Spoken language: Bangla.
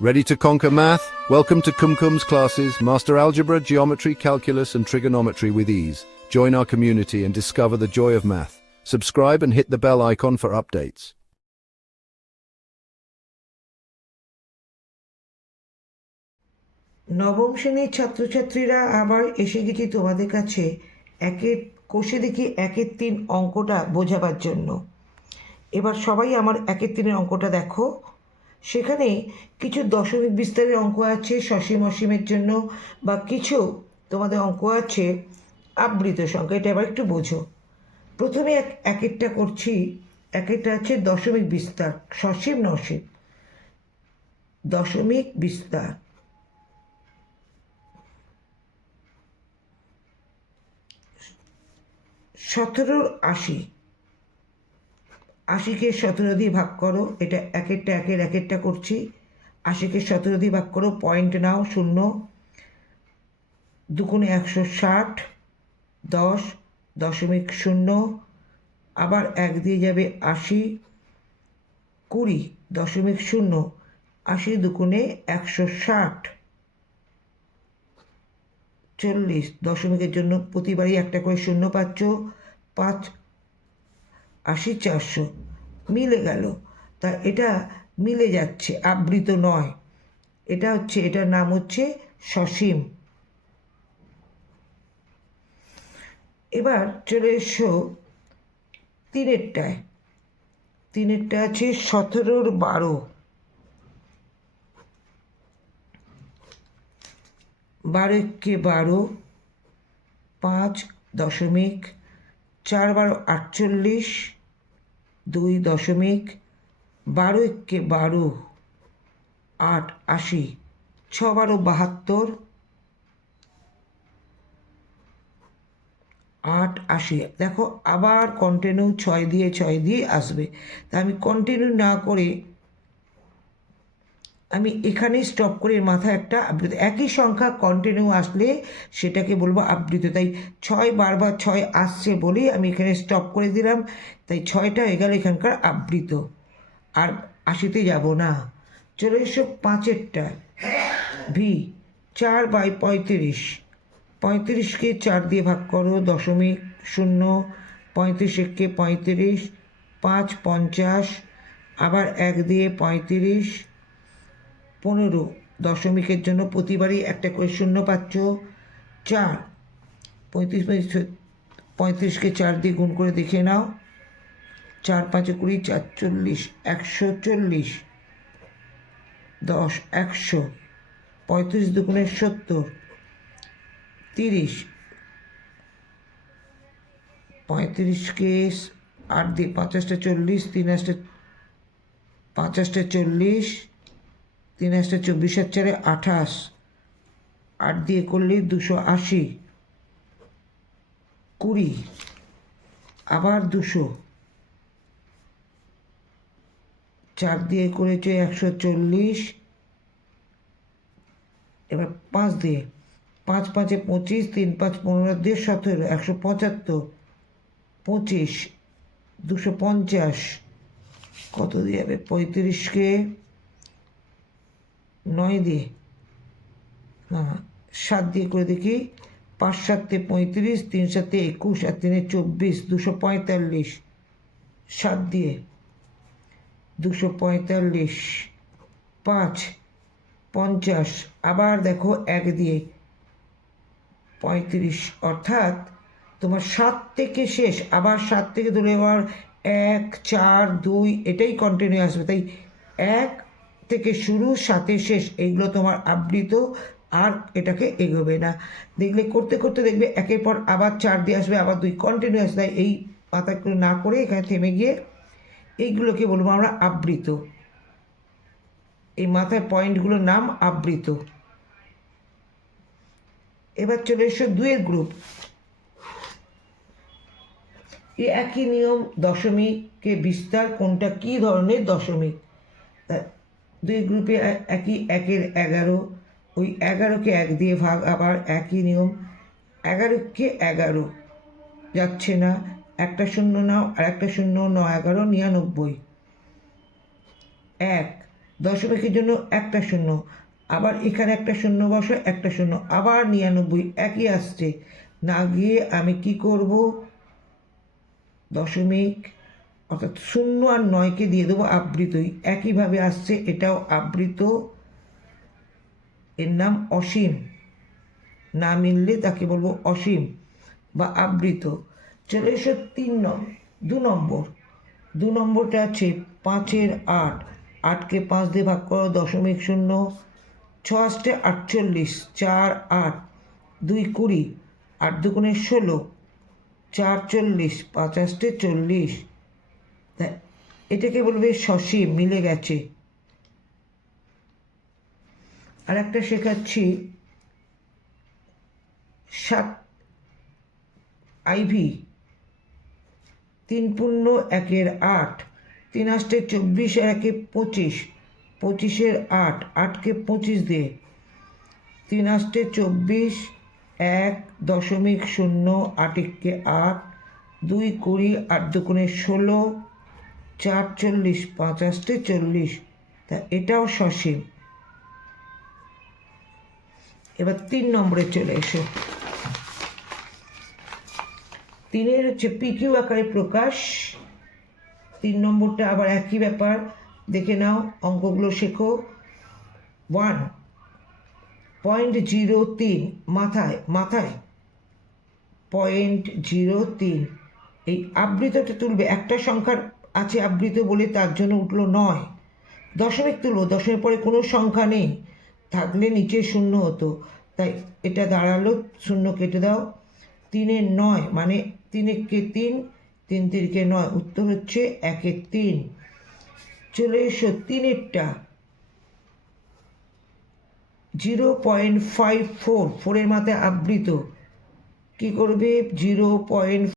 Ready to conquer math? Welcome to Kumkum's classes, master algebra, geometry, calculus and trigonometry with ease. Join our community and discover the joy of math. Subscribe and hit the bell icon for updates. নবম শ্রেণীর ছাত্রছাত্রীরা আবার এসে গেছি তোমাদের কাছে একের কোষে দেখি 1-3 অঙ্কটা বোঝাবার জন্য। এবার সবাই আমার 1-3 অঙ্কটা দেখো। সেখানে কিছু দশমিক বিস্তারের অঙ্ক আছে সসীম অসীমের জন্য, বা কিছু তোমাদের অঙ্ক আছে আবৃত সংখ্যা। এটা এবার একটু বোঝো। প্রথমে একেরটা করছি। একেরটা আছে দশমিক বিস্তার, সসীম নসীম। দশমিক বিস্তার 17 80কে 17 দিয়ে ভাগ করো। এটা একেরটা করছি। 80কে 17 দিয়ে ভাগ করো, পয়েন্ট নাও 0, 2 × 160, 10.0, আবার 1 দিয়ে যাবে 80, 20.0, 80 2 × 160, 40। দশমিকের জন্য প্রতিবারই একটা করে শূন্য পাচ্ছ। 5 80 400 মিলে গেল। তা এটা মিলে যাচ্ছে, আবৃত নয়। এটা হচ্ছে, এটার নাম হচ্ছে সসীম। এবার চলে এসো তিনেরটায়। তিনেরটা আছে 17 12। 12 × 12, 5.4 12 48, 2 দশমিক, 12 × 12 8 80, 6 12 72, 8 80। দেখো আবার কন্টিনিউ 6 দিয়ে আসবে। তা আমি কন্টিনিউ না করে আমি এখানেই স্টপ করে এর মাথায় একটা আবৃত, একই সংখ্যা কন্টিনিউ আসলে সেটাকে বলবো আবৃত। তাই 6 বারবার 6 আসছে বলেই আমি এখানে স্টপ করে দিলাম। তাই 6টা হয়ে গেল এখানকার আবৃত, আর 80তে যাব না। চলে এসো 5এরটা। ভি 4/35। 35কে 4 দিয়ে ভাগ করো, 0.0, 35 1 35, 5 50, আবার 1 দিয়ে 35, 15। দশমিকের জন্য প্রতিবারই একটা করে শূন্য পাচ্ছ। 4 35 35কে 4 দিয়ে গুণ করে দেখে নাও। 4 5 20, 4 40, 140, 10 100, 35 2 × 70, 30। 35কে 8 দিয়ে 5 40, 3 5 40, 3 24 4 28, 8 দিয়ে করলে 280, 20, আবার 200, 4 দিয়ে করেছে 140। এবার 5 দিয়ে, 5 5 25, 3 5 15 দিয়ে 17, 175, 25, 250, কত দিয়ে যাবে? 35কে 9 দিয়ে, না 7 দিয়ে করে দেখি। 5 7 35, 3 7 21, আর 3 24, 245, 7 দিয়ে 245, 5 50, আবার দেখো 1 দিয়ে 35। অর্থাৎ তোমার 7 থেকে শেষ, আবার 7 থেকে ধরে আবার 1 4 2 এটাই কন্টিনিউ আসবে। তাই 1 থেকে শুরু, 7-এ শেষ, এইগুলো তোমার আবৃত, আর এটাকে এগোবে না। দেখলে করতে করতে দেখবে একের পর আবার 4 দিয়ে আসবে, আবার 2 কন্টিনিউ আসবে। তাই এই পাতাগুলো না করে এখানে থেমে গিয়ে এইগুলোকে বলবো আমরা আবৃত। এই মাথায় পয়েন্টগুলোর নাম আবৃত। এবার চলে এসো 2-এর গ্রুপ। এই একই নিয়ম, দশমিকে বিস্তার, কোনটা কি ধরনের দশমিক। 2 গ্রুপে একই 1-এর 11, ওই 11কে 1 দিয়ে ভাগ, আবার একই নিয়ম। 11কে 11 যাচ্ছে না, একটা শূন্য নাও, আর একটা শূন্য 9 11 99, 1 দশমিকের জন্য একটা শূন্য, আবার এখানে একটা শূন্য বসো, একটা শূন্য, আবার 99 একই আসছে। না গিয়ে আমি কি করব, দশমিক অর্থাৎ 0 আর 9কে দিয়ে দেবো আবৃতই, একইভাবে আসছে, এটাও আবৃত, এর নাম অসীম। না মিললে তাকে বলবো অসীম বা আবৃত। চলে এসো 2 নম্বর। 2 নম্বরটা আছে 5-এর 8, 8কে 5 দিয়ে ভাগ করো, 0.0, 6 আসতে 48, 4 8, 2 20, 8 দুগুণে 16, 4 40, 5 আসতে 40। তা এটাকে বলবে সসীম, মিলে গেছে। আর একটা শেখাচ্ছি 7 আইভি, 3 × 1-এর 8, 3 আসতে 24, আর 1-এ 25, 25-এর 8, 8কে 25 দিয়ে, 3 আসতে 24, 1.0, 8-কে 8, 2 20, 8 দুগুণে 16, 4 40, 5 আসতে 40। তা এটাও সসীম। এবার 3 নম্বরে চলে এসো। 3-এর হচ্ছে পিকিউ আকারে প্রকাশ। 3 নম্বরটা আবার একই ব্যাপার, দেখে নাও, অঙ্কগুলো শেখো। 1.03, মাথায় 0.03, এই আবৃতটা তুলবে। একটা সংখ্যার আছে আবৃত বলে তার জন্য উঠলো 9। দশমিক তুলবো, দশমিক পরে কোনো সংখ্যা নেই, থাকলে নিচে শূন্য হতো, তাই এটা দাঁড়ালো, শূন্য কেটে দাও। 3-এর 9 মানে 3-একে 3, 3 3-কে 9, উত্তর হচ্ছে 1-এর 3। চলে এসো 3-এরটা 0.54, 4-এর মাথায় আবৃত, কি করবে, 0.